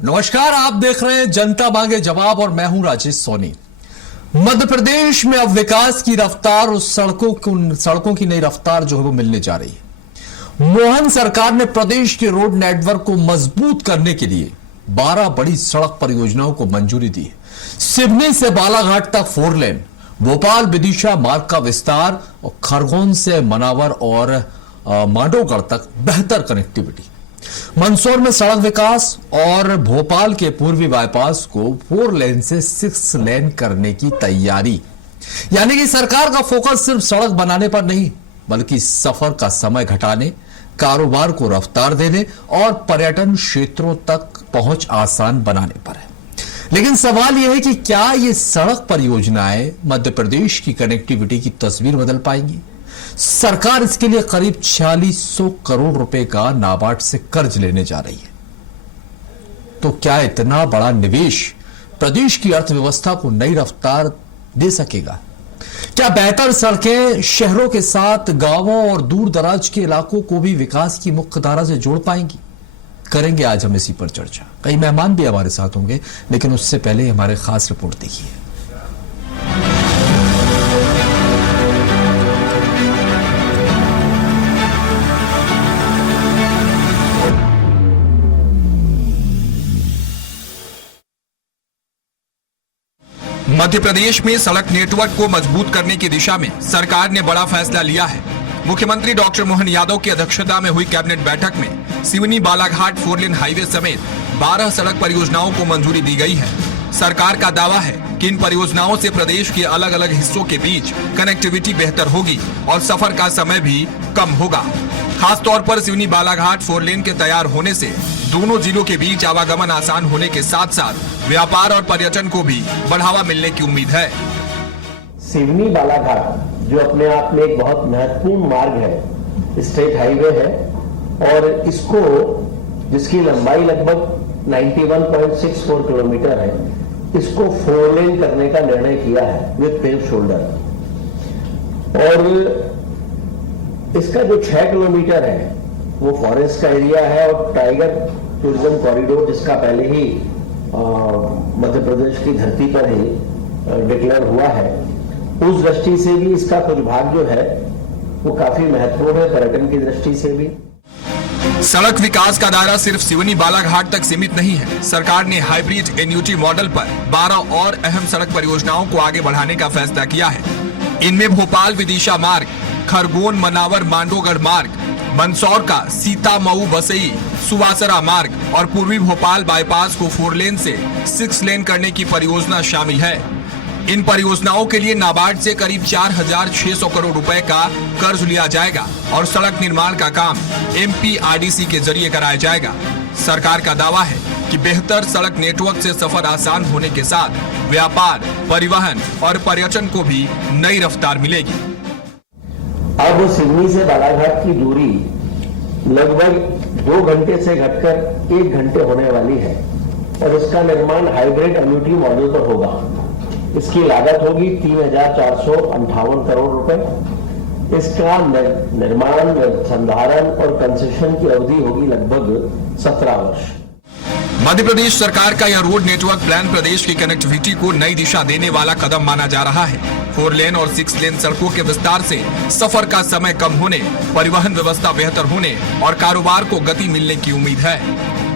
नमस्कार, आप देख रहे हैं जनता मांगे जवाब और मैं हूं राजेश सोनी। मध्य प्रदेश में अब विकास की रफ्तार और सड़कों की नई रफ्तार जो है वो मिलने जा रही है। मोहन सरकार ने प्रदेश के रोड नेटवर्क को मजबूत करने के लिए 12 बड़ी सड़क परियोजनाओं को मंजूरी दी है। सिवनी से बालाघाट तक 4 लेन, भोपाल विदिशा मार्ग का विस्तार और खरगोन से मनावर और मांडोगढ़ तक बेहतर कनेक्टिविटी, मंदसौर में सड़क विकास और भोपाल के पूर्वी बाईपास को 4 लेन से 6 लेन करने की तैयारी। यानी कि सरकार का फोकस सिर्फ सड़क बनाने पर नहीं बल्कि सफर का समय घटाने, कारोबार को रफ्तार देने और पर्यटन क्षेत्रों तक पहुंच आसान बनाने पर है। लेकिन सवाल यह है कि क्या ये सड़क परियोजनाएं मध्य प्रदेश की कनेक्टिविटी की तस्वीर बदल पाएंगी? सरकार इसके लिए करीब 4600 करोड़ रुपए का नाबार्ड से कर्ज लेने जा रही है। तो क्या इतना बड़ा निवेश प्रदेश की अर्थव्यवस्था को नई रफ्तार दे सकेगा? क्या बेहतर सड़कें शहरों के साथ गांवों और दूर दराज के इलाकों को भी विकास की मुख्य धारा से जोड़ पाएंगी? करेंगे आज हम इसी पर चर्चा। कई मेहमान भी हमारे साथ होंगे, लेकिन उससे पहले हमारे खास रिपोर्ट देखिए। मध्य प्रदेश में सड़क नेटवर्क को मजबूत करने की दिशा में सरकार ने बड़ा फैसला लिया है। मुख्यमंत्री डॉक्टर मोहन यादव की अध्यक्षता में हुई कैबिनेट बैठक में सिवनी बालाघाट 4 लेन हाईवे समेत 12 सड़क परियोजनाओं को मंजूरी दी गई है। सरकार का दावा है कि इन परियोजनाओं से प्रदेश के अलग अलग हिस्सों के बीच कनेक्टिविटी बेहतर होगी और सफर का समय भी कम होगा। खासतौर पर सिवनी बालाघाट 4 लेन के तैयार होने से दोनों जिलों के बीच आवागमन आसान होने के साथ साथ व्यापार और पर्यटन को भी बढ़ावा मिलने की उम्मीद है। सिवनी बालाघाट जो अपने आप में एक बहुत महत्वपूर्ण मार्ग है, स्टेट हाईवे है, और इसको जिसकी लंबाई लगभग 91.64 किलोमीटर है, इसको 4 लेन करने का निर्णय किया है विद पेव शोल्डर। और इसका जो 6 किलोमीटर है वो फॉरेस्ट का एरिया है और टाइगर टूरिज्म कॉरिडोर, जिसका पहले ही मध्य प्रदेश की धरती पर ही डिक्लेयर हुआ है, उस दृष्टि से भी इसका कुछ भाग जो है वो काफी महत्वपूर्ण है, पर्यटन की दृष्टि से भी। सड़क विकास का दायरा सिर्फ सिवनी बालाघाट तक सीमित नहीं है। सरकार ने हाइब्रिड एन्युटी मॉडल पर 12 और अहम सड़क परियोजनाओं को आगे बढ़ाने का फैसला किया है। इनमें भोपाल विदिशा मार्ग, खरगोन मनावर मांडोगढ़ मार्ग, मंदसौर का सीता मऊ बसई सुवासरा मार्ग और पूर्वी भोपाल बाईपास को 4 लेन से 6 लेन करने की परियोजना शामिल है। इन परियोजनाओं के लिए नाबार्ड से करीब 4600 करोड़ रुपए का कर्ज लिया जाएगा और सड़क निर्माण का काम MPRDC के जरिए कराया जाएगा। सरकार का दावा है कि बेहतर सड़क नेटवर्क से सफर आसान होने के साथ व्यापार, परिवहन और पर्यटन को भी नई रफ्तार मिलेगी। अब सिवनी से बालाघाट की दूरी लगभग 2 घंटे से घटकर 1 घंटे होने वाली है और इसका निर्माण हाइब्रिड एन्युटी मॉडल पर होगा। इसकी लागत होगी 3458 करोड़ रुपए। इसका निर्माण, संधारण और कंसेशन की अवधि होगी लगभग 17 वर्ष। मध्य प्रदेश सरकार का यह रोड नेटवर्क प्लान प्रदेश की कनेक्टिविटी को नई दिशा देने वाला कदम माना जा रहा है। 4 लेन और 6 लेन सड़कों के विस्तार से सफर का समय कम होने, परिवहन व्यवस्था बेहतर होने और कारोबार को गति मिलने की उम्मीद है।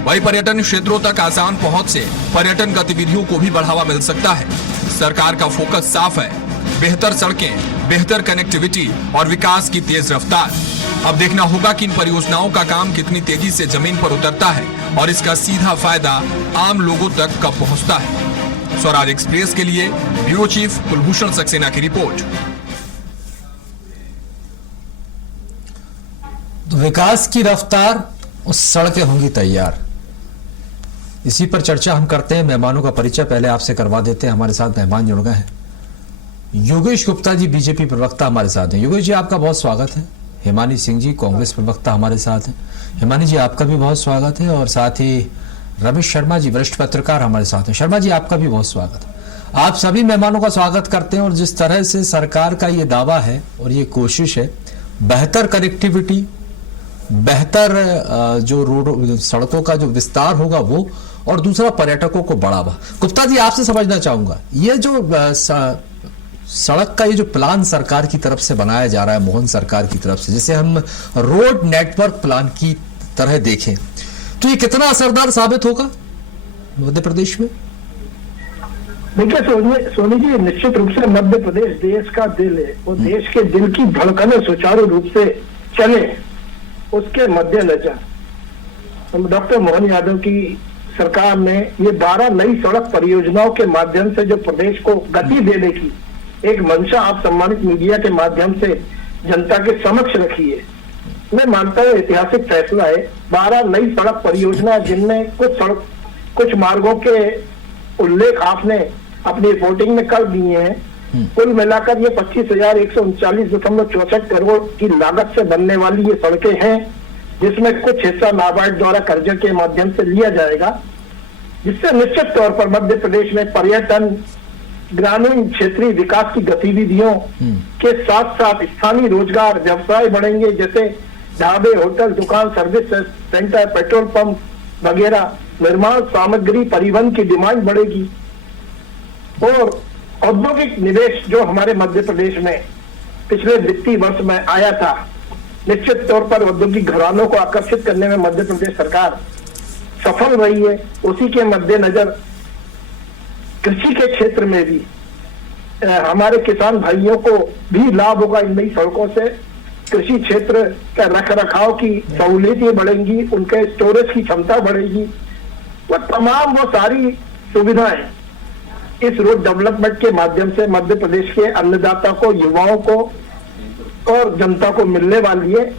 वहीं पर्यटन क्षेत्रों तक आसान पहुंच से पर्यटन गतिविधियों को भी बढ़ावा मिल सकता है। सरकार का फोकस साफ है, बेहतर सड़कें, बेहतर कनेक्टिविटी और विकास की तेज रफ्तार। अब देखना होगा कि इन परियोजनाओं का काम कितनी तेजी से जमीन पर उतरता है और इसका सीधा फायदा आम लोगों तक कब पहुंचता है। स्वराज एक्सप्रेस के लिए ब्यूरो चीफ कुलभूषण सक्सेना की रिपोर्ट। तो विकास की रफ्तार और सड़कें होंगी तैयार, इसी पर चर्चा हम करते हैं। मेहमानों का परिचय पहले आपसे करवा देते हैं। हमारे साथ मेहमान जुड़ गए हैं। योगेश गुप्ता जी बीजेपी प्रवक्ता हमारे साथ हैं। योगेश जी, आपका बहुत स्वागत है। हिमानी सिंह जी कांग्रेस प्रवक्ता हमारे साथ हैं। हिमानी जी, आपका भी बहुत स्वागत है। और साथ ही रमेश शर्मा जी वरिष्ठ पत्रकार हमारे साथ हैं। शर्मा जी, आपका भी बहुत स्वागत है। आप सभी मेहमानों का स्वागत करते हैं। और जिस तरह से सरकार का ये दावा है और ये कोशिश है, बेहतर कनेक्टिविटी, बेहतर जो रोड सड़कों का जो विस्तार होगा वो, और दूसरा पर्यटकों को बढ़ावा। गुप्ता जी, आपसे समझना चाहूंगा, ये जो सड़क का ये जो प्लान सरकार की तरफ से बनाया जा रहा है, मोहन सरकार की तरफ से, जिसे हम रोड नेटवर्क प्लान की तरह देखें, तो ये कितना असरदार साबित होगा मध्य प्रदेश में? देखिए सोनी जी, निश्चित रूप से मध्य प्रदेश देश का दिल है, वो देश के दिल की धड़कनें सुचारू रूप से चले, उसके मद्देनजर डॉक्टर मोहन यादव की सरकार ने ये 12 नई सड़क परियोजनाओं के माध्यम से जो प्रदेश को गति देने की एक मंशा आप सम्मानित मीडिया के माध्यम से जनता के समक्ष रखी है। मैं मानता हूँ ऐतिहासिक फैसला है। 12 नई सड़क परियोजना, जिनमें कुछ मार्गों के उल्लेख आपने अपनी रिपोर्टिंग में कर दिए हैं। कुल मिलाकर ये 25,139.64 करोड़ की लागत से बनने वाली ये सड़कें हैं, जिसमें कुछ हिस्सा नाबार्ड द्वारा कर्जे के माध्यम से लिया जाएगा, जिससे निश्चित तौर पर मध्य प्रदेश में पर्यटन, ग्रामीण क्षेत्रीय विकास की गतिविधियों के साथ साथ स्थानीय रोजगार व्यवसाय बढ़ेंगे, जैसे ढाबे, होटल, दुकान, सर्विस सेंटर, पेट्रोल पंप वगैरह, निर्माण सामग्री, परिवहन की डिमांड बढ़ेगी और औद्योगिक निवेश जो हमारे मध्य प्रदेश में पिछले वित्तीय वर्ष में आया था, निश्चित तौर पर औद्योगिक घरानों को आकर्षित करने में मध्य प्रदेश सरकार सफल रही है। उसी के मद्देनजर कृषि के क्षेत्र में भी हमारे किसान भाइयों को भी लाभ होगा इन नई सड़कों से। कृषि क्षेत्र का रखरखाव की सहूलियतें बढ़ेंगी, उनके स्टोरेज की क्षमता बढ़ेगी, वो तमाम वो सारी सुविधाएं इस रोड डेवलपमेंट के माध्यम से मध्य प्रदेश के अन्नदाता को, युवाओं को और जनता को मिलने वाली है।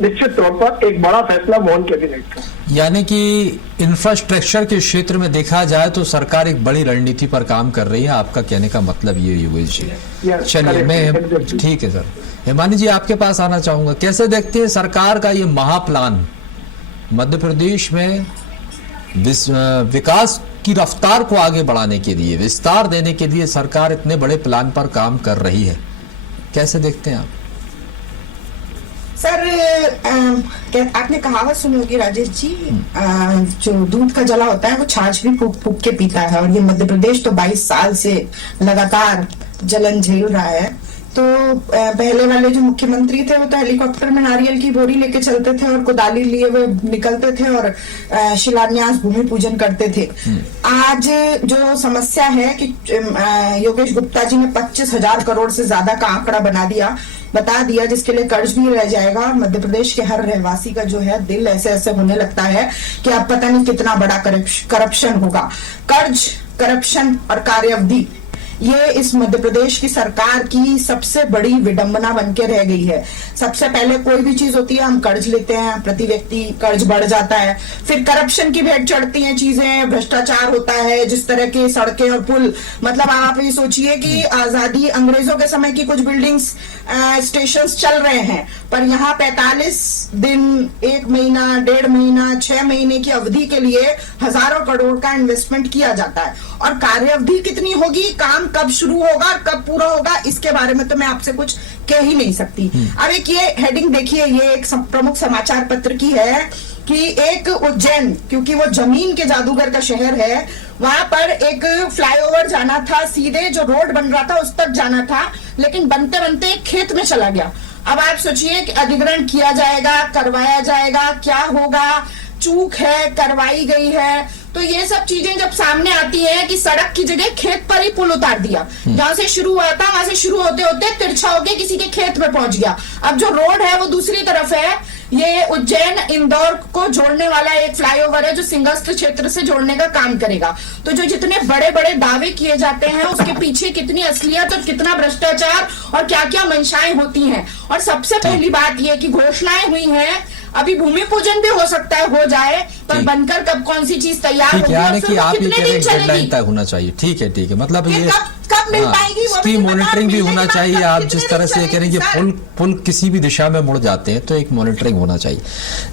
निश्चित तौर पर एक बड़ा फैसला मोहन कैबिनेट का। यानी कि इंफ्रास्ट्रक्चर के क्षेत्र में देखा जाए तो सरकार एक बड़ी रणनीति पर काम कर रही है, आपका कहने का मतलब ये योगेश जी। चलिए, मैं ठीक है सर, हिमानी जी आपके पास आना चाहूंगा। कैसे देखते हैं सरकार का ये महाप्लान मध्य प्रदेश में विकास की रफ्तार को आगे बढ़ाने के लिए, विस्तार देने के लिए सरकार इतने बड़े प्लान पर काम कर रही है, कैसे देखते हैं आप? सर, आपने कहावत सुनी होगी राजेश जी, जो दूध का जला होता है वो छाछ भी फूक फूक के पीता है, और ये मध्य प्रदेश तो 22 साल से लगातार जलन झेल रहा है। तो पहले वाले जो मुख्यमंत्री थे वो तो हेलीकॉप्टर में नारियल की बोरी लेके चलते थे और कुदाली लिए हुए निकलते थे और शिलान्यास, भूमि पूजन करते थे। आज जो समस्या है कि योगेश गुप्ता जी ने 25,000 करोड़ से ज्यादा का आंकड़ा बता दिया, जिसके लिए कर्ज भी रह जाएगा। मध्य प्रदेश के हर रहवासी का जो है दिल ऐसे ऐसे होने लगता है कि अब पता नहीं कितना बड़ा करप्शन होगा। कर्ज, करप्शन और कार्य अवधि, ये इस मध्य प्रदेश की सरकार की सबसे बड़ी विडंबना बनके रह गई है। सबसे पहले कोई भी चीज होती है, हम कर्ज लेते हैं, प्रति व्यक्ति कर्ज बढ़ जाता है, फिर करप्शन की भेंट चढ़ती हैं चीजें, भ्रष्टाचार होता है, जिस तरह की सड़कें और पुल, मतलब आप ये सोचिए कि आजादी, अंग्रेजों के समय की कुछ बिल्डिंग्स, स्टेशंस चल रहे हैं, पर यहाँ 45 दिन, 1 महीना, 1.5 महीना, 6 महीने की अवधि के लिए हजारों करोड़ का इन्वेस्टमेंट किया जाता है। और कार्य अवधि कितनी होगी, काम कब शुरू होगा और कब पूरा होगा, इसके बारे में तो मैं आपसे कुछ कह ही नहीं सकती। अब एक ये हेडिंग देखिए, ये एक प्रमुख समाचार पत्र की है कि एक उज्जैन, क्योंकि वो जमीन के जादूगर का शहर है, वहां पर एक फ्लाईओवर जाना था, सीधे जो रोड बन रहा था उस तक जाना था, लेकिन बनते बनते एक खेत में चला गया। अब आप सोचिए कि अधिग्रहण किया जाएगा, करवाया जाएगा, क्या होगा, चूक है, करवाई गई है। तो ये सब चीजें जब सामने आती है कि सड़क की जगह खेत पर ही पुल उतार दिया, जहां से शुरू हुआ था वहां से शुरू होते होते तिरछा होके किसी के खेत में पहुंच गया। अब जो रोड है वो दूसरी तरफ है। ये उज्जैन इंदौर को जोड़ने वाला एक फ्लाईओवर है जो सिंहस्थ क्षेत्र से जोड़ने का काम करेगा। तो जो जितने बड़े बड़े दावे किए जाते हैं उसके पीछे कितनी असलियत और कितना भ्रष्टाचार और क्या क्या मंशाएं होती हैं। और सबसे पहली बात यह कि घोषणाएं हुई हैं, अभी भूमि पूजन भी हो सकता है हो जाए, पर बनकर कब कौन सी चीज तैयार होगी, यानी कि आप ये कह रहे हैं डेडलाइन तय होना चाहिए। ठीक है, मतलब ये कब मिल पाएगी उसकी मॉनिटरिंग भी होना चाहिए। आप जिस तरह से कह रहे हैं कि पुल किसी भी दिशा में मुड़ जाते हैं तो एक मॉनिटरिंग होना चाहिए।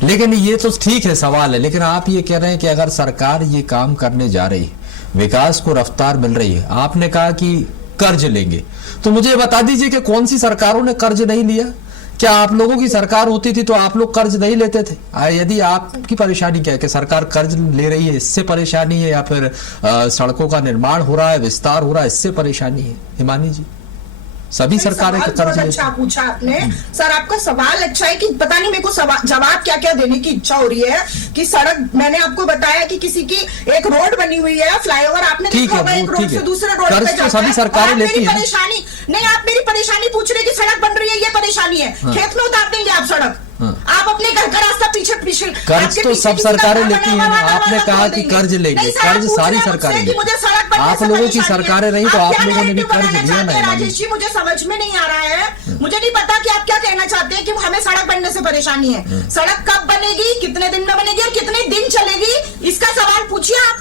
लेकिन ये तो ठीक है, सवाल है, लेकिन आप ये कह रहे हैं कि अगर सरकार ये काम करने जा रही, विकास को रफ्तार मिल रही है, आपने कहा कि कर्ज लेंगे, तो मुझे बता दीजिए कि कौन सी सरकारों ने कर्ज नहीं लिया, क्या आप लोगों की सरकार होती थी तो आप लोग कर्ज नहीं लेते थे? यदि आपकी परेशानी क्या है कि सरकार कर्ज ले रही है, इससे परेशानी है, या फिर सड़कों का निर्माण हो रहा है, विस्तार हो रहा है, इससे परेशानी है? हिमानी जी, सभी सरकारें कर्ज बहुत लेती अच्छा पूछा आपने सर। आपका सवाल अच्छा है कि पता नहीं मेरे को जवाब क्या क्या देने की इच्छा हो रही है कि सड़क, मैंने आपको बताया कि किसी की एक रोड बनी हुई है, फ्लाईओवर, आपने देखा होगा एक रोड से दूसरे रोड पे जाता है। सभी सरकारें लेती हैं। परेशानी नहीं, आप मेरी परेशानी पूछ रहे कि सड़क बन रही है, ये परेशानी है। खेत में उतार देंगे आप सड़क, आप अपने घर का रास्ता पीछे पीछे। कर्ज तो सब सरकारें लेती हैं। आपने कहा कि कर्ज लेंगे, कर्ज सारी सरकारें लेती हैं। आप लोगों की सरकारें रही तो आप लोगों ने भी कर्ज लिया ना। राजेश जी, मुझे समझ में नहीं आ रहा है, मुझे नहीं पता कि आप क्या कहना चाहते हैं कि हमें सड़क बनने से परेशानी है। सड़क कब बनेगी, कितने दिन में बनेगी और कितने दिन चलेगी, इसका सवाल पूछिए आप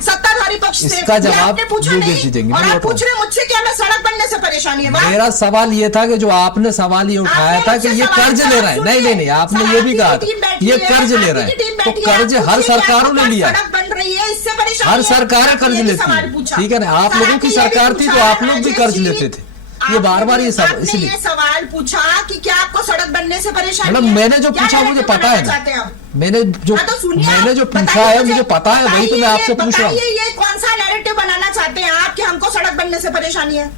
सत्ताधारी पक्ष से। इसका जवाब पूछा योगेश जी नहीं और आप पूछ रहे हैं मुझसे कि हमें सड़क बनने से परेशानी है। मेरा सवाल ये था कि जो आपने सवाल ये उठाया था कि ये कर्ज ले रहा है, नहीं, आपने ये भी कहा ये कर्ज ले रहा है, तो कर्ज हर सरकारों ने लिया, बन रही है, इससे परेशानी हर सरकारें कर्ज लेती है, ठीक है ना? आप लोगों की सरकार थी तो आप लोग भी कर्ज लेते थे। ये बार ये सब इसलिए सवाल पूछा कि क्या आपको सड़क बनने से परेशानी है? मैंने जो पूछा मुझे पता है ना, मैंने जो पूछा है मुझे पता है, वही तो मैं आपसे पूछ रहा हूँ। ये कौन सा नैरेटिव बनाना चाहते हैं आप कि हमको सड़क बनने से परेशानी है?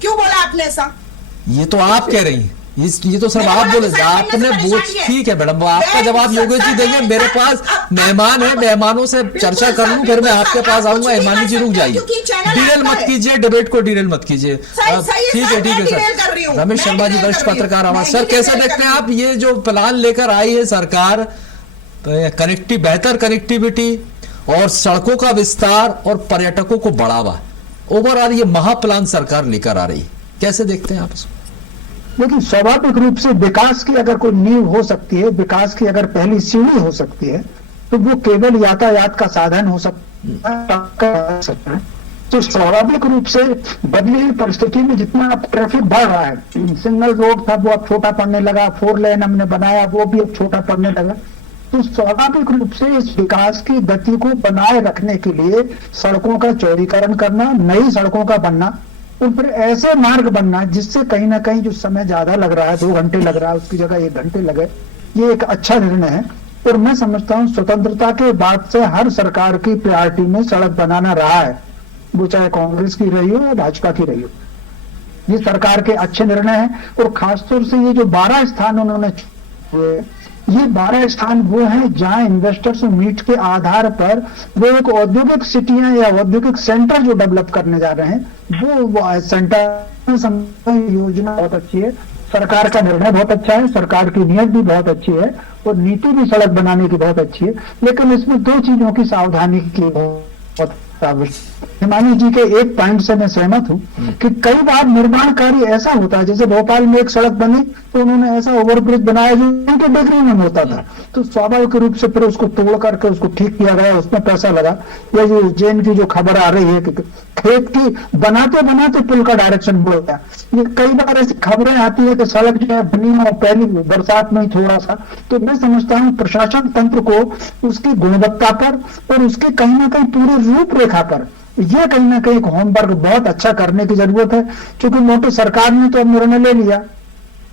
क्यों बोला आपने ऐसा? ये तो आप कह रही हैं, ये तो सब आप बोले, आपने बोझ, ठीक है मैडम, आपका जवाब योगेश जी देंगे। मेरे पास मेहमान है, मेहमानों से चर्चा कर लूं, फिर मैं आपके पास आऊंगा। हिमानी जी रुक जाइए, डिरेल मत कीजिए, डिबेट को डिरेल मत कीजिए। ठीक है सर। रमेश शर्मा जी, वरिष्ठ पत्रकार आवाज। सर, कैसे देखते हैं आप ये जो प्लान लेकर आई है सरकार, बेहतर कनेक्टिविटी और सड़कों का विस्तार और पर्यटकों को बढ़ावा, ओवरऑल ये महाप्लान सरकार लेकर आ रही है, कैसे देखते हैं आप इसको? लेकिन स्वाभाविक रूप से विकास की अगर कोई नींव हो सकती है, विकास की अगर पहली सीढ़ी हो सकती है, तो वो केवल यातायात का साधन हो सकता है। तो स्वाभाविक रूप से बदली हुई परिस्थिति में जितना अब ट्रैफिक बढ़ रहा है, सिंगल रोड था वो अब छोटा पड़ने लगा, 4 लेन हमने बनाया वो भी अब छोटा पड़ने लगा। तो स्वाभाविक रूप से इस विकास की गति को बनाए रखने के लिए सड़कों का चौड़ीकरण करना, नई सड़कों का बनना और फिर ऐसे मार्ग बनना जिससे कहीं ना कहीं जो समय ज्यादा लग रहा है, 2 घंटे लग रहा है, उसकी जगह 1 घंटे लगे, ये एक अच्छा निर्णय है। और मैं समझता हूँ स्वतंत्रता के बाद से हर सरकार की प्रायोरिटी में सड़क बनाना रहा है, वो चाहे कांग्रेस की रही हो या भाजपा की रही हो। ये सरकार के अच्छे निर्णय हैं। और खासतौर से ये जो 12 स्थान उन्होंने, ये 12 स्थान वो हैं जहां इन्वेस्टर्स मीट के आधार पर वो एक औद्योगिक सिटियां या औद्योगिक सेंटर जो डेवलप करने जा रहे हैं, वो सेंटर योजना बहुत अच्छी है। सरकार का निर्णय बहुत अच्छा है, सरकार की नीयत भी बहुत अच्छी है और नीति भी सड़क बनाने की बहुत अच्छी है। लेकिन इसमें 2 चीजों की सावधानी की बहुत हिमानी जी के एक पॉइंट से मैं सहमत हूं कि कई बार निर्माण कार्य ऐसा होता है, जैसे भोपाल में एक सड़क बनी तो उन्होंने ऐसा ओवरब्रिज बनाया जो उनके डिग्री में होता था, तो स्वाभाविक रूप से फिर उसको तोड़ करके उसको ठीक किया गया, उसमें पैसा लगा। या जो उज्जैन की जो खबर आ रही है कि खेत की बनाते बनाते पुल का डायरेक्शन बोल गया, ये कई बार ऐसी खबरें आती है कि सड़क जो है बनी और पहली बरसात में ही थोड़ा सा। तो मैं समझता हूँ प्रशासन तंत्र को उसकी गुणवत्ता पर और उसके कहीं ना कहीं पूरी रूपरेखा पर यह कहीं ना कहीं होमवर्क बहुत अच्छा करने की जरूरत है। क्योंकि मोदी सरकार ने तो अब निर्णय ले लिया,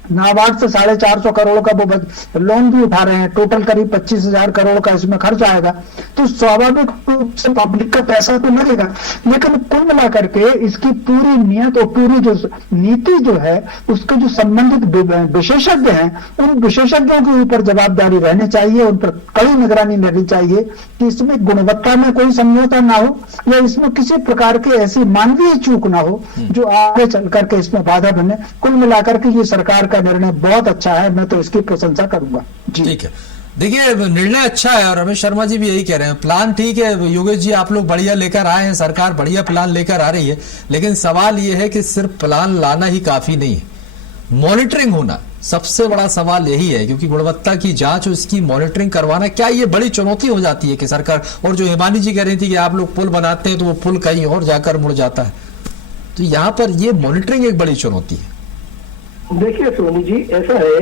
नाबार्ड से 450 करोड़ का वो लोन भी उठा रहे हैं, टोटल करीब 25,000 करोड़ का इसमें खर्च आएगा। तो स्वाभाविक रूप से पब्लिक का पैसा तो लगेगा, लेकिन कुल मिलाकर के इसकी पूरी नियत और पूरी जो नीति जो है उसके जो संबंधित विशेषज्ञ हैं, उन विशेषज्ञों के ऊपर जवाबदारी रहनी चाहिए, उन पर कड़ी निगरानी रहनी चाहिए कि इसमें गुणवत्ता में कोई समझौता ना हो या इसमें किसी प्रकार की ऐसी मानवीय चूक ना हो जो आगे चल करके इसमें बाधा बने। कुल मिलाकर के ये सरकार निर्णय बहुत अच्छा है, मैं तो इसकी प्रशंसा करूंगा। ठीक है, देखिए निर्णय अच्छा है और रमेश शर्मा जी भी यही कह रहे हैं, प्लान ठीक है। योगेश जी आप लोग बढ़िया लेकर आए हैं, सरकार बढ़िया प्लान लेकर आ रही है, लेकिन सवाल यह है कि सिर्फ प्लान लाना ही काफी नहीं है, मॉनिटरिंग होना सबसे बड़ा सवाल यही है। क्योंकि गुणवत्ता की जांच और इसकी मॉनिटरिंग करवाना क्या ये बड़ी चुनौती हो जाती है कि सरकार, और जो हिमानी जी कह रही थी कि आप लोग पुल बनाते हैं तो वो पुल कहीं और जाकर मुड़ जाता है, तो यहाँ पर ये मॉनिटरिंग एक बड़ी चुनौती है। देखिए सोनी जी, ऐसा है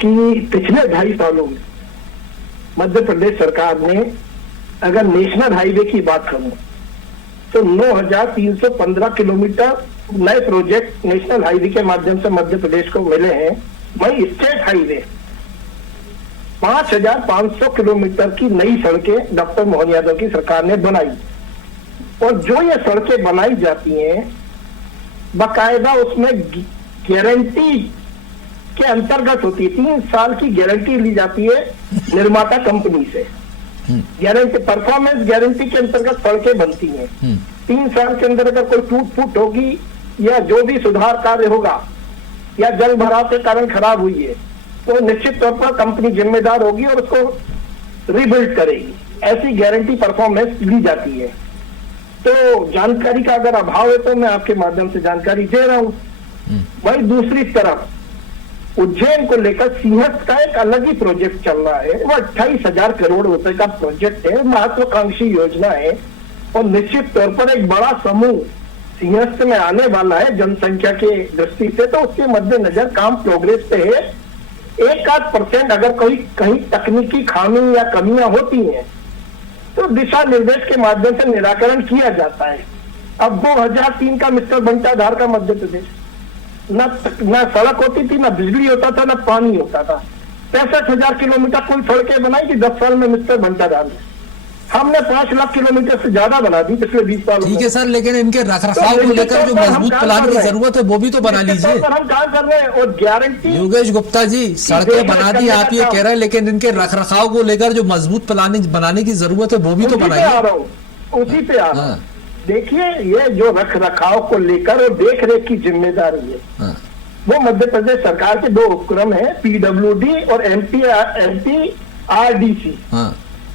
कि पिछले 2.5 सालों में मध्य प्रदेश सरकार ने, अगर नेशनल हाईवे की बात करूं तो 9,315 किलोमीटर नए प्रोजेक्ट नेशनल हाईवे के माध्यम से मध्य प्रदेश को मिले हैं। वही स्टेट हाईवे 5,500 किलोमीटर की नई सड़कें डॉक्टर मोहन यादव की सरकार ने बनाई, और जो ये सड़कें बनाई जाती हैं बाकायदा उसमें गारंटी के अंतर्गत होती है। 3 साल की गारंटी ली जाती है निर्माता कंपनी से, गारंटी परफॉर्मेंस गारंटी के अंतर्गत सड़कें बनती हैं। 3 साल के अंदर अगर कोई टूट फूट होगी या जो भी सुधार कार्य होगा या जल भराव के कारण खराब हुई है तो निश्चित तौर पर कंपनी जिम्मेदार होगी और उसको रिबिल्ड करेगी, ऐसी गारंटी परफॉर्मेंस ली जाती है। तो जानकारी का अगर अभाव है तो मैं आपके माध्यम से जानकारी दे रहा हूं। वही दूसरी तरफ उज्जैन को लेकर सिंहस्थ का एक अलग ही प्रोजेक्ट चल रहा है। वो 28,000 करोड़ रुपए का प्रोजेक्ट है, महत्वाकांक्षी योजना है, और निश्चित तौर पर एक बड़ा समूह सिंहस्थ में आने वाला है जनसंख्या के दृष्टि से, तो उसके मद्देनजर काम प्रोग्रेस पे है। 1-8% अगर कोई कहीं तकनीकी खामी या कमियां होती हैं तो दिशा निर्देश के माध्यम से निराकरण किया जाता है। अब 2003 का मिस्टर बंटा धार का मध्य प्रदेश, न सड़क होती थी, न बिजली होता था, न पानी होता था। 65,000 किलोमीटर कुल सड़कें बनाई थी 10 साल में मिस्टर बंटा धार ने। हमने 5 लाख किलोमीटर से ज्यादा बना दी पिछले 20 सालों में। ठीक है सर, लेकिन इनके रखरखाव को लेकर जो मजबूत प्लान की जरूरत है वो भी तो बना लीजिए। हम काम कर रहे हैं और गारंटी। योगेश गुप्ता जी, सड़कें बना दी आप ये कह रहे हैं, लेकिन इनके रखरखाव को लेकर जो मजबूत प्लान बनाने की जरूरत है वो भी तो बनाइए। उसी पे आ रहा हूँ। देखिए, ये जो रख रखाव को लेकर और देख रेख की जिम्मेदारी है वो मध्य प्रदेश सरकार के 2 उपक्रम है, PWD और MPRDC।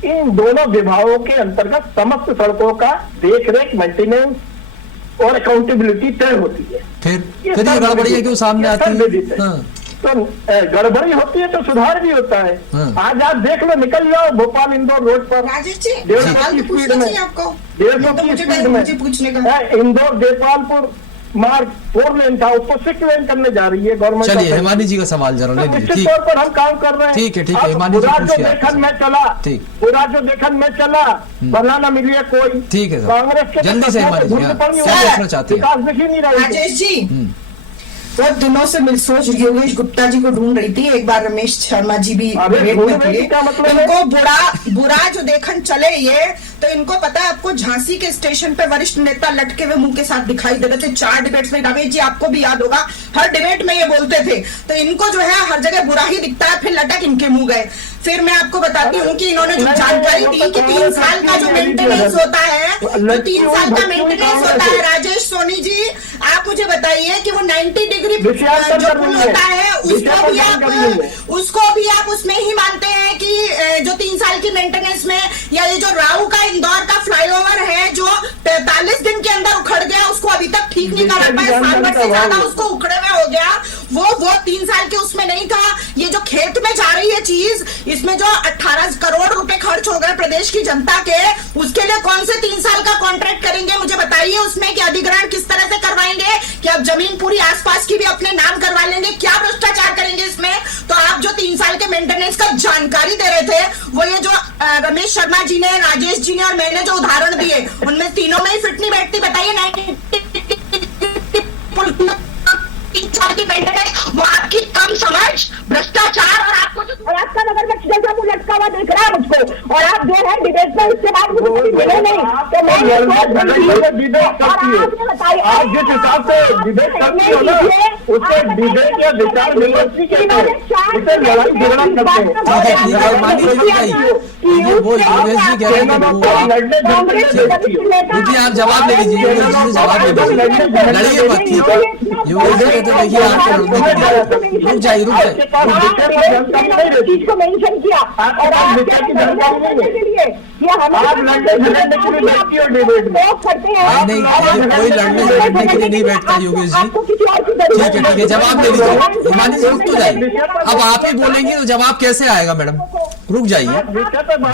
इन दोनों विभागों के अंतर्गत समस्त सड़कों का देख रेख, मेंटेनेंस और अकाउंटेबिलिटी तय होती है। फिर ये गड़बड़ियां क्यों सामने आती है? तो गड़बड़ी होती है तो सुधार भी होता है। आज आप देख लो, निकल जाओ भोपाल इंदौर रोड पर राजेश जी 150 की स्पीड में, 150 की स्पीड में इंदौर देपालपुर मार्ग 4 लेन था, उसको 6 लेन करने जा रही है गवर्नमेंट। चलिए हिमानी जी का सवाल जरा ले लीजिए। निश्चित तौर पर हम काम कर रहे हैं। ठीक है हिमानी जी, जो देखन में चला, पूरा जो देखन में चला बना न मिलिए कोई। ठीक है कांग्रेस के जल्दी से हिमानी जी क्या पूछना चाहते हैं? विकास दिख ही नहीं रहा। राजेश जी बहुत दिनों से मैं सोच योगेश गुप्ता जी को ढूंढ रही थी, एक बार रमेश शर्मा जी भी वेट में थे। इनको बुरा जो देखन चले ये, तो इनको पता है आपको झांसी के स्टेशन पे वरिष्ठ नेता लटके हुए मुंह के साथ दिखाई दे रहे थे 4 डिबेट्स में। रमेश जी आपको भी याद होगा, हर डिबेट में ये बोलते थे। तो इनको जो है हर जगह बुरा ही दिखता है, फिर लटक इनके मुंह गए। फिर मैं आपको बताती हूँ कि इन्होंने जो जानकारी दी कि 3 साल का जो मेंटेनेंस होता है, तो 3 साल का मेंटेनेंस होता है। राजेश सोनी जी आप मुझे बताइए कि वो 90 डिग्री जो पुल होता है उसको भी आप उसमें ही मानते हैं कि जो 3 साल की मेंटेनेंस में, या ये जो राऊ का इंदौर का फ्लाईओवर है जो 45 दिन के अंदर उखड़ गया, उसको अभी तक ठीक नहीं कर पाए, साल भर से ज्यादा उसको उखड़े में हो गया, वो 3 साल के उसमें नहीं था। ये जो खेत में जा रही है चीज, इसमें जो 18 करोड़ रुपए खर्च हो गए प्रदेश की जनता के, उसके लिए कौन से 3 साल का कॉन्ट्रैक्ट करेंगे मुझे बताइए। उसमें कि अधिग्रहण किस तरह से करवाएंगे, कि अब जमीन पूरी आसपास की भी अपने नाम करवा लेंगे, क्या भ्रष्टाचार करेंगे इसमें। तो आप जो 3 साल के मेंटेनेंस का जानकारी दे रहे थे, वो ये जो रमेश शर्मा जी ने, राजेश जी ने और मैंने जो उदाहरण दिए, उनमें तीनों में ही फिट नहीं बैठती। बताइए 3 साल की मेंटेनेंस, वो आपकी कम समझ, भ्रष्टाचार और आपको जो आपका नगर में जैसा मुझे लटका हुआ दिख रहा है मुझको, और आप जो है डिबेट में इसके बाद मुझे कभी मिले नहीं, तो मैं आप जिस हिसाब से डिबेट करती हो ना, उससे डिबेट या विचार विमर्श नहीं कहते हैं, इसे लड़ाई झगड़ा करते हैं। आप जवाब ले लीजिए, जवाब ले लीजिए, लड़िए मत। योगेश जी तो देखिए आपको रुक जाइए चीज को मेंशन किया और आप नहीं, कोई लड़ने के लिए नहीं बैठता योगेश जी। ठीक है जवाब ले लीजिए। हिमानी जी रुक तो जाइए, अब आप ही बोलेंगे तो जवाब कैसे आएगा मैडम? रुक जाइए,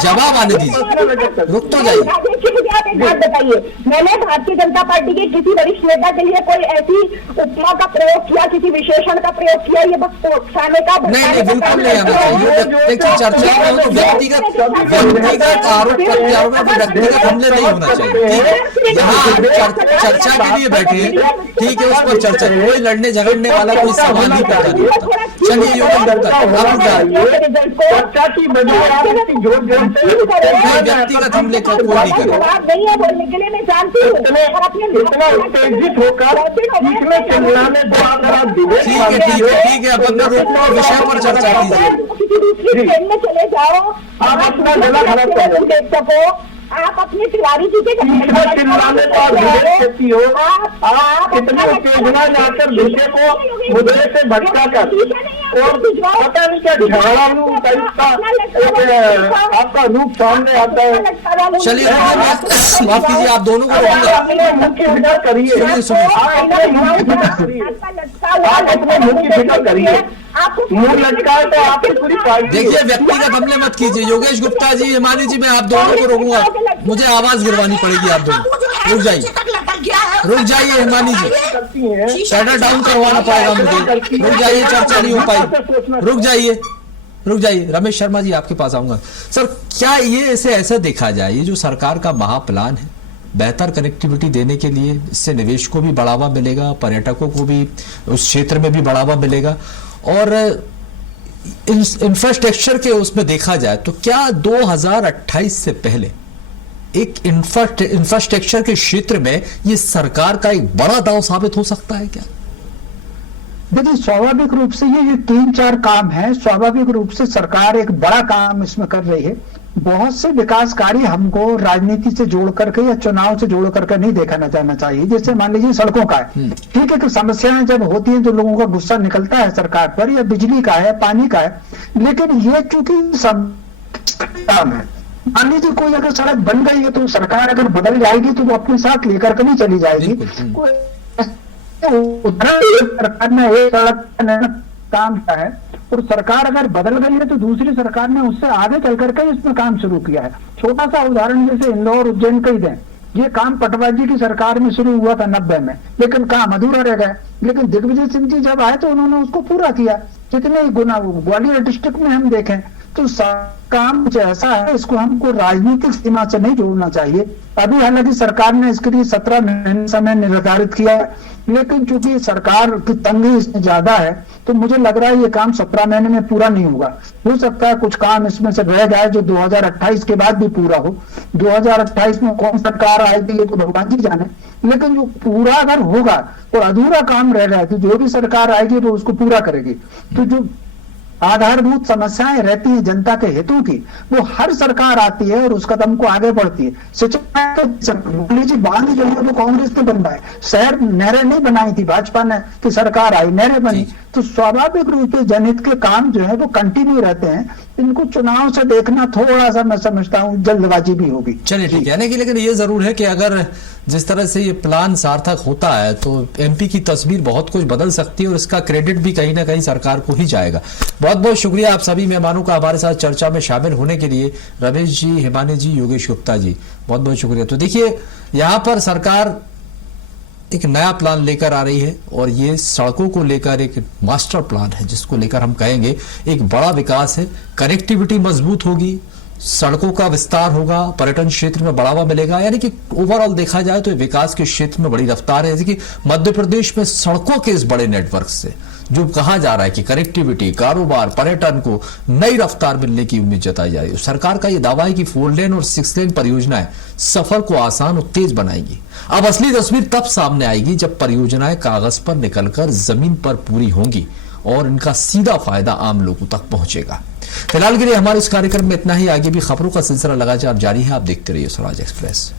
जवाब आने दीजिए, रुक तो जाइए। राजेश जी, मुझे आप एक बात बताइए, मैंने भारतीय जनता पार्टी के किसी वरिष्ठ नेता के लिए कोई ऐसी उपमा का प्रयोग किया, किसी विशेषण का प्रयोग किया, ये बस प्रोत्साहन का नहीं, बिल्कुल नहीं आना चाहिए। देखिए, चर्चा में हो तो व्यक्तिगत आरोप प्रत्यारोप में व्यक्तिगत हमले नहीं होना चाहिए। यहाँ चर्चा के लिए बैठे हैं, ठीक है, उस पर चर्चा, कोई लड़ने झगड़ने वाला कोई सवाल ही पैदा नहीं होता। चलिए योगेश गुप्ता, चर्चा की व्यक्तिगत हमले का कोई नहीं करे। जवाब नहीं है बोलने के लिए, मैं जानती हूँ। इतना उत्तेजित होकर इसमें चिल्लाने को अगर आप ठीक है, अब अपने विषय पर चर्चा कीजिए। किसी दूसरी ट्रेन में चले जाओ, आप अपना गला खराब कर लो। देख सको, आप अपने तिवारी जी के चिल्लाने को आप विवेक देती हो, आप कितने उत्तेजना लाकर विषय को मुद्दे से भटका कर और पता नहीं क्या झाड़ू टाइप का आपका रूप सामने आता है। चलिए, माफ कीजिए, आप दोनों को अपने मुख्य फिक्र करिए, अपने मुख्य फिक्र करिए। मुंह लटका है तो आपकी पूरी पार्टी। देखिए, व्यक्तिगत हमले मत कीजिए। योगेश गुप्ता जी, हिमानी जी, मैं आप दोनों को रोकूंगा, मुझे आवाज गिरवानी पड़ेगी। आप दोनों रुक जाइए, हिमानी जी, शटर डाउन करवाना पड़ेगा मुझे। रुक जाइए, चर्चा नहीं हो पाई। रुक जाइए। रमेश शर्मा जी, आपके पास आऊंगा। सर, क्या ये ऐसा देखा जाए, ये जो सरकार का महाप्लान है, बेहतर कनेक्टिविटी देने के लिए, इससे निवेश को भी बढ़ावा मिलेगा, पर्यटकों को भी उस क्षेत्र में भी बढ़ावा मिलेगा, और इंफ्रास्ट्रक्चर के उसमें देखा जाए तो क्या 2028 से पहले एक इंफ्रास्ट्रक्चर के क्षेत्र में ये सरकार का एक बड़ा दांव साबित हो सकता है क्या? देखिए, स्वाभाविक रूप से ये 3-4 काम है, स्वाभाविक रूप से सरकार एक बड़ा काम इसमें कर रही है। बहुत से विकास कार्य हमको राजनीति से जोड़ करके या चुनाव से जोड़ करके नहीं देखना जाना चाहिए। जैसे मान लीजिए सड़कों का है, ठीक है, कि समस्याएं जब होती हैं तो लोगों का गुस्सा निकलता है सरकार पर, या बिजली का है, पानी का है, लेकिन ये चूंकि सब काम है। मान लीजिए कोई अगर सड़क बन गई है तो सरकार अगर बदल जाएगी तो वो अपने साथ लेकर के नहीं चली जाएगी। सरकार ने एक सड़क काम किया है और सरकार अगर बदल गई है तो दूसरी सरकार ने उससे आगे चल करके इसमें काम शुरू किया है। छोटा सा उदाहरण जैसे इंदौर उज्जैन का ही दें, ये काम पटवाजी की सरकार में शुरू हुआ था 90 में, लेकिन काम अधूरा रह गया। लेकिन दिग्विजय सिंह जी जब आए तो उन्होंने उसको पूरा किया। कितने ही गुना ग्वालियर डिस्ट्रिक्ट में हम देखें तो काम कुछ ऐसा है, इसको हमको राजनीतिक सीमा से नहीं जोड़ना चाहिए। अभी हालांकि सरकार ने इसके लिए 17 महीने समय निर्धारित किया है, लेकिन चूंकि सरकार की तंगी इसमें ज्यादा है तो मुझे लग रहा है ये काम 17 महीने में पूरा नहीं होगा। हो सकता है कुछ काम इसमें से रह जाए जो 2028 के बाद भी पूरा हो। 2028 में कौन सरकार आएगी ये तो भगवान जी जाने, लेकिन जो पूरा अगर होगा और अधूरा काम रह जाए तो जो भी सरकार आएगी वो उसको पूरा करेगी। तो जो आधारभूत समस्याएं रहती हैं जनता के हितों की, वो हर सरकार आती है और उस कदम को आगे बढ़ती है। सिंचाई तो लीजिए, बांध जो है वो कांग्रेस ने बनवाए, शहर नहरें नहीं बनाई थी भाजपा ने, कि सरकार आई नहरें बनी। तो स्वाभाविक रूप से जनहित के काम जो है वो कंटिन्यू रहते हैं। इनको चुनाव से देखना थोड़ा सा मैं समझता हूँ जल्दबाजी भी होगी। चलिए, ठीक है, कि लेकिन ये जरूर है कि अगर जिस तरह से ये प्लान सार्थक होता है तो एमपी की तस्वीर बहुत कुछ बदल सकती है और इसका क्रेडिट भी कहीं ना कहीं सरकार को ही जाएगा। बहुत बहुत शुक्रिया आप सभी मेहमानों का हमारे साथ चर्चा में शामिल होने के लिए। रमेश जी, हिमानी जी, योगेश गुप्ता जी, बहुत बहुत शुक्रिया। तो देखिए, यहाँ पर सरकार एक नया प्लान लेकर आ रही है और ये सड़कों को लेकर एक मास्टर प्लान है जिसको लेकर हम कहेंगे एक बड़ा विकास है। कनेक्टिविटी मजबूत होगी, सड़कों का विस्तार होगा, पर्यटन क्षेत्र में बढ़ावा मिलेगा, यानी कि ओवरऑल देखा जाए तो विकास के क्षेत्र में बड़ी रफ्तार है। जैसे कि मध्य प्रदेश में सड़कों के इस बड़े नेटवर्क से जो कहा जा रहा है कि कनेक्टिविटी, कारोबार, पर्यटन को नई रफ्तार मिलने की उम्मीद जताई जा रही है। सरकार का यह दावा है कि 4 लेन और 6 लेन परियोजनाएं सफर को आसान और तेज बनाएंगी। अब असली तस्वीर तब सामने आएगी जब परियोजनाएं कागज पर निकलकर जमीन पर पूरी होंगी और इनका सीधा फायदा आम लोगों तक पहुंचेगा। फिलहाल के लिए हमारे इस कार्यक्रम में इतना ही। आगे भी खबरों का सिलसिला लगातार जारी है, आप देखते रहिए स्वराज एक्सप्रेस।